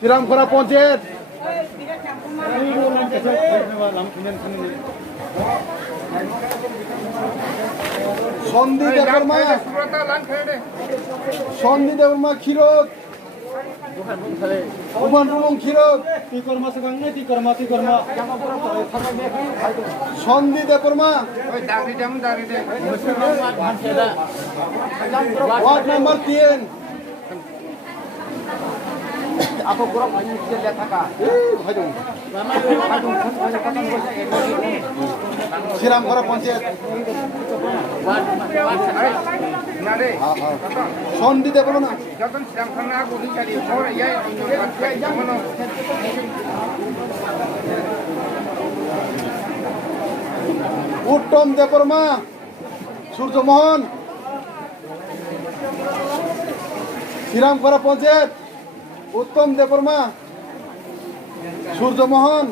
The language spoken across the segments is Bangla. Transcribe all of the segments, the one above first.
শ্রীরামখরা পঞ্চায়েত সন্ধি দেবর্মা ক্ষীরোদ উমান রুমং ক্ষীরোদ সন্ধি Debbarma ward number 3 Aku kurang banyak lihat kakak. Siramkhara panchayat সন্ধি দেব না যতন সিরামখরা গুলি চালি উত্তম দেববর্মা সূর্যমোহন শ্রীরামখরা পঞ্চায়েত উত্তম দেববর্মা সূর্যমোহন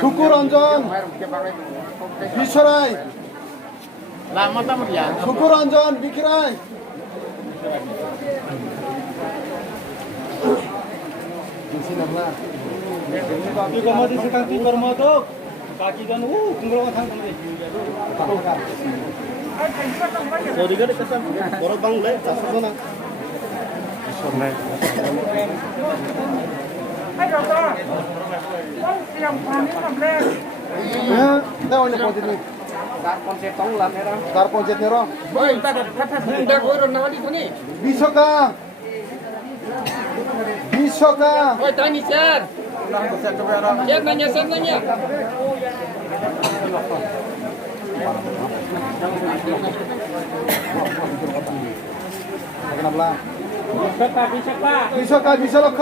সুকুরঞ্জন বিশ্বরায় সুকুরঞ্জন বিকিরায় বিশ্বকা বিশ্বকা বিশ্বকা বিশ্বলক্ষ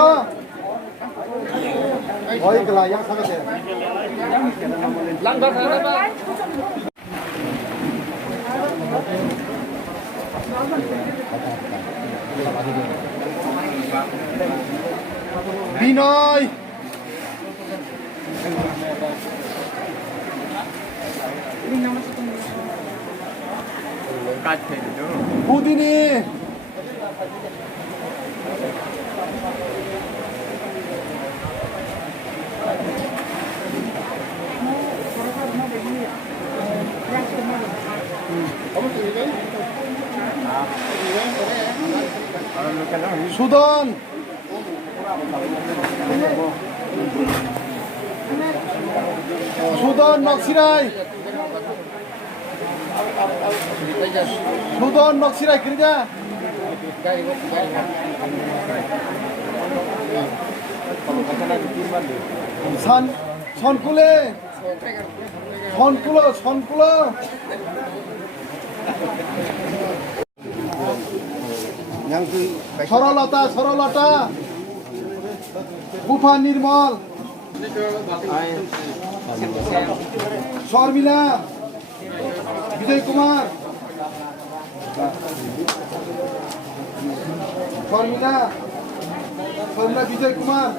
ওই গলা yang sangat ya langgar sana Pak Binoy Budini Sudan Sudan নকশিরাই Sudan নকশিরাই কিরজা সনকুলে সনকুলো সনকুলো সরলতা সরলতা বুফা নির্মল শর্মিলা বিজয় কুমার শর্মিলা শর্মিলা বিজয় কুমার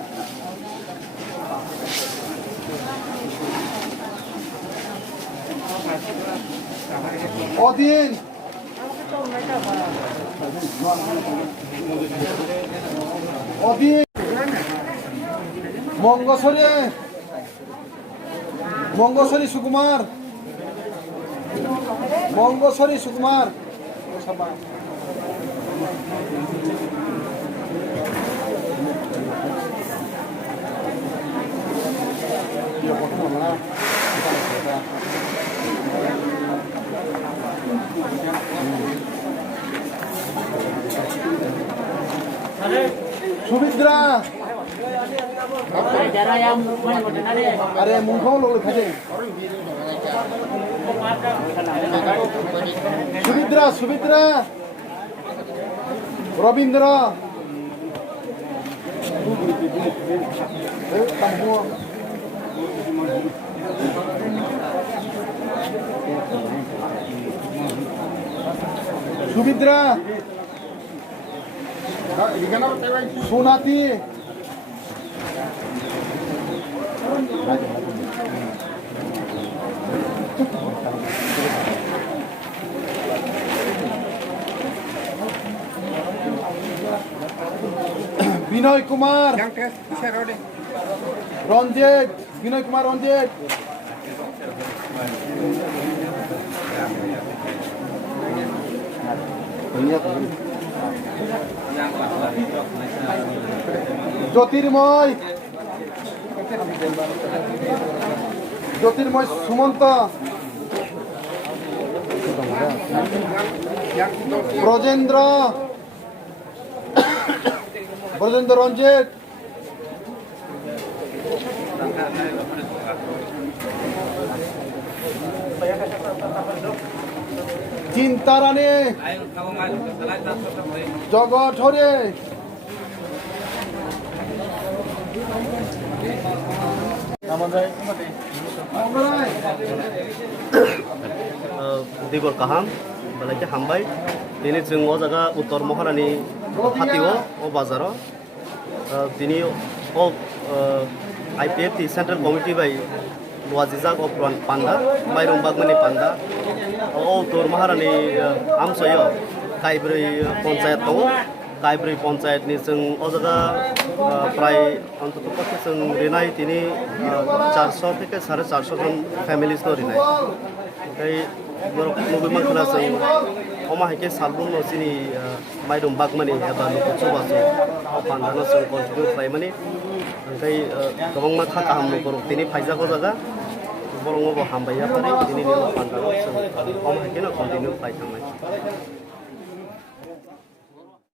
অধীন অধীন মঙ্গশ্বরী মঙ্গশ্বরী সুকুমার মঙ্গশ্বরী সুকুমার সুমিত্রা আরে মুখও লোক খাজে সুমিত্রা সুমিত্রা রবীন্দ্র সুমিত্রা সোনাতি বিনয় কুমার রঞ্জিত বিনয় কুমার রঞ্জিত জ্যোতির্ময় জ্যোতির্ময় সুমন্ত ব্রজেন্দ্র ব্রজেন্দ্র রঞ্জিত চিন্তারানী জগৎ হরে दिगर काहाम बेलायके हामबाय दिनै जों अ जायगा उत्तर महारानी हातिओ अ बाजाराव दिनै अ IPFT सेंट्रल कमिटी बाय लुवाजिजाक अ पान्दा माइरं बागमानि पान्दा अ उत्तर महारानी आमसयो काइब्रै पन्चायत दङ काइब्रै पन्चायतनि जों अ जायगा प्राय अन्तत पक्षे जों रिनाय दिनै 400 থেকে 450 जन फेमिलिस दं रिनाय ओमफ्राय नुगैमा खोनासों अमाहायके सालबुं नसिनि माइरं बागमानि एबा नखरसबासो पान्दानसों कन्टिनिउ खालामनानै ओमफ्राय गोबां मा खाका हामनो बर' दिनै फायजाखौ जागा बरंबो हामबाय आफारि दिनै पान्दानसों अमाहायके कन्टिनिउ खालामनाय